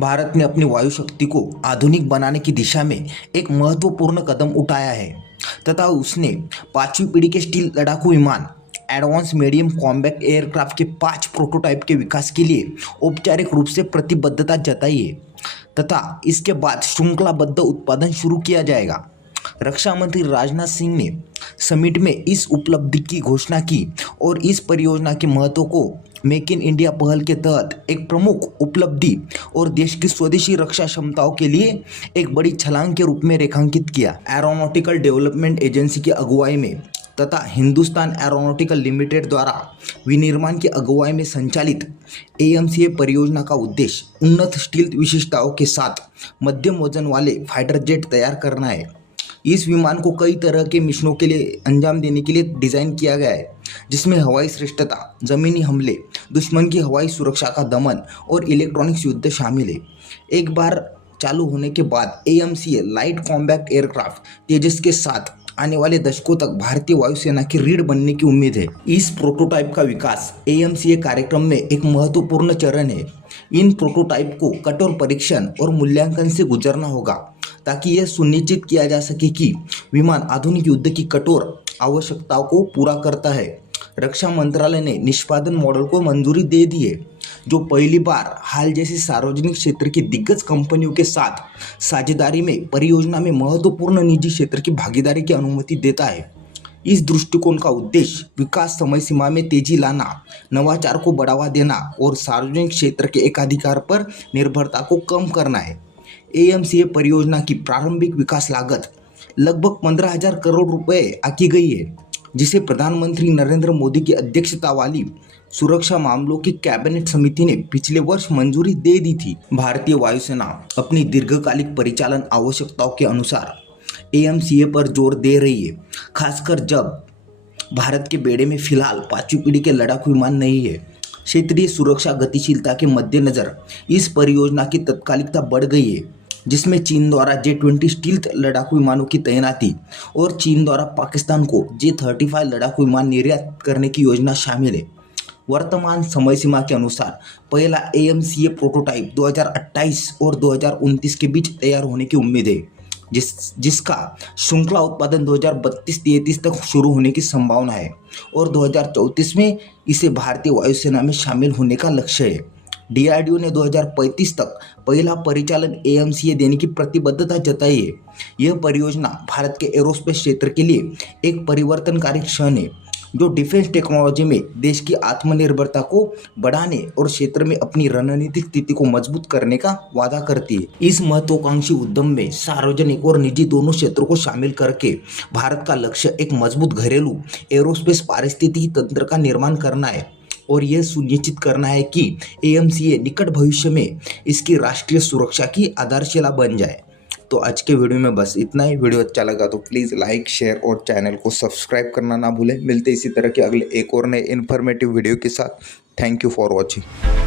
भारत ने अपनी वायु शक्ति को आधुनिक बनाने की दिशा में एक महत्वपूर्ण कदम उठाया है तथा उसने पांचवी पीढ़ी के स्टील लड़ाकू विमान एडवांस मीडियम कॉम्बैट एयरक्राफ्ट के 5 प्रोटोटाइप के विकास के लिए औपचारिक रूप से प्रतिबद्धता जताई है तथा इसके बाद श्रृंखलाबद्ध उत्पादन शुरू किया जाएगा। रक्षा मंत्री राजनाथ सिंह ने समिट में इस उपलब्धि की घोषणा की और इस परियोजना के महत्व को मेक इन इंडिया पहल के तहत एक प्रमुख उपलब्धि और देश की स्वदेशी रक्षा क्षमताओं के लिए एक बड़ी छलांग के रूप में रेखांकित किया। एरोनॉटिकल डेवलपमेंट एजेंसी की अगुवाई में तथा हिंदुस्तान एरोनॉटिकल लिमिटेड द्वारा विनिर्माण की अगुवाई में संचालित एएमसीए परियोजना का उद्देश्य उन्नत स्टील विशेषताओं के साथ मध्यम वजन वाले फाइटर जेट तैयार करना है। इस विमान को कई तरह के मिशनों के लिए अंजाम देने के लिए डिज़ाइन किया गया है, जिसमें हवाई श्रेष्ठता, ज़मीनी हमले, दुश्मन की हवाई सुरक्षा का दमन और इलेक्ट्रॉनिक्स युद्ध शामिल है। एक बार चालू होने के बाद एएमसीए लाइट कॉम्बैट एयरक्राफ्ट तेजस के साथ आने वाले दशकों तक भारतीय वायुसेना की रीढ़ बनने की उम्मीद है। इस प्रोटोटाइप का विकास एएमसीए कार्यक्रम में एक महत्वपूर्ण चरण है। इन प्रोटोटाइप को कठोर परीक्षण और मूल्यांकन से गुजरना होगा ताकि यह सुनिश्चित किया जा सके कि विमान आधुनिक युद्ध की कठोर आवश्यकताओं को पूरा करता है। रक्षा मंत्रालय ने निष्पादन मॉडल को मंजूरी दे दी है, जो पहली बार हाल जैसी सार्वजनिक क्षेत्र की दिग्गज कंपनियों के साथ साझेदारी में परियोजना में महत्वपूर्ण निजी क्षेत्र की भागीदारी की अनुमति देता है। इस दृष्टिकोण का उद्देश्य विकास समय सीमा में तेजी लाना, नवाचार को बढ़ावा देना और सार्वजनिक क्षेत्र के एकाधिकार पर निर्भरता को कम करना है। एएमसीए परियोजना की प्रारंभिक विकास लागत लगभग 15,000 करोड़ रुपए आकी गई है, जिसे प्रधानमंत्री नरेंद्र मोदी की अध्यक्षता वाली सुरक्षा मामलों की कैबिनेट समिति ने पिछले वर्ष मंजूरी दे दी थी। भारतीय वायुसेना अपनी दीर्घकालिक परिचालन आवश्यकताओं के अनुसार एएमसीए पर जोर दे रही है, खासकर जब भारत के बेड़े में फिलहाल पांचवी पीढ़ी के लड़ाकू विमान नहीं है। क्षेत्रीय सुरक्षा गतिशीलता के मद्देनजर इस परियोजना की तत्कालिकता बढ़ गई है, जिसमें चीन द्वारा J-20 स्टील्थ लड़ाकू विमानों की तैनाती और चीन द्वारा पाकिस्तान को J-35 लड़ाकू विमान निर्यात करने की योजना शामिल है। वर्तमान समय सीमा के अनुसार पहला एएमसीए प्रोटोटाइप 2028 और 2029 के बीच तैयार होने की उम्मीद है, जिसका श्रृंखला उत्पादन 2032-33 तक शुरू होने की संभावना है और 2034 में इसे भारतीय वायुसेना में शामिल होने का लक्ष्य है। डीआरडीओ ने 2035 तक पहला परिचालन एएमसीए देने की प्रतिबद्धता जताई है। यह परियोजना भारत के एरोस्पेस क्षेत्र के लिए एक परिवर्तनकारी क्षण है, जो डिफेंस टेक्नोलॉजी में देश की आत्मनिर्भरता को बढ़ाने और क्षेत्र में अपनी रणनीतिक स्थिति को मजबूत करने का वादा करती है। इस महत्वाकांक्षी उद्यम में सार्वजनिक और निजी दोनों क्षेत्रों को शामिल करके भारत का लक्ष्य एक मजबूत घरेलू एरोस्पेस पारिस्थितिकी तंत्र का निर्माण करना है और यह सुनिश्चित करना है कि एएमसीए निकट भविष्य में इसकी राष्ट्रीय सुरक्षा की आधारशिला बन जाए। तो आज के वीडियो में बस इतना ही। वीडियो अच्छा लगा तो प्लीज़ लाइक, शेयर और चैनल को सब्सक्राइब करना ना भूलें। मिलते इसी तरह के अगले एक और नए इन्फॉर्मेटिव वीडियो के साथ। Thank you for watching.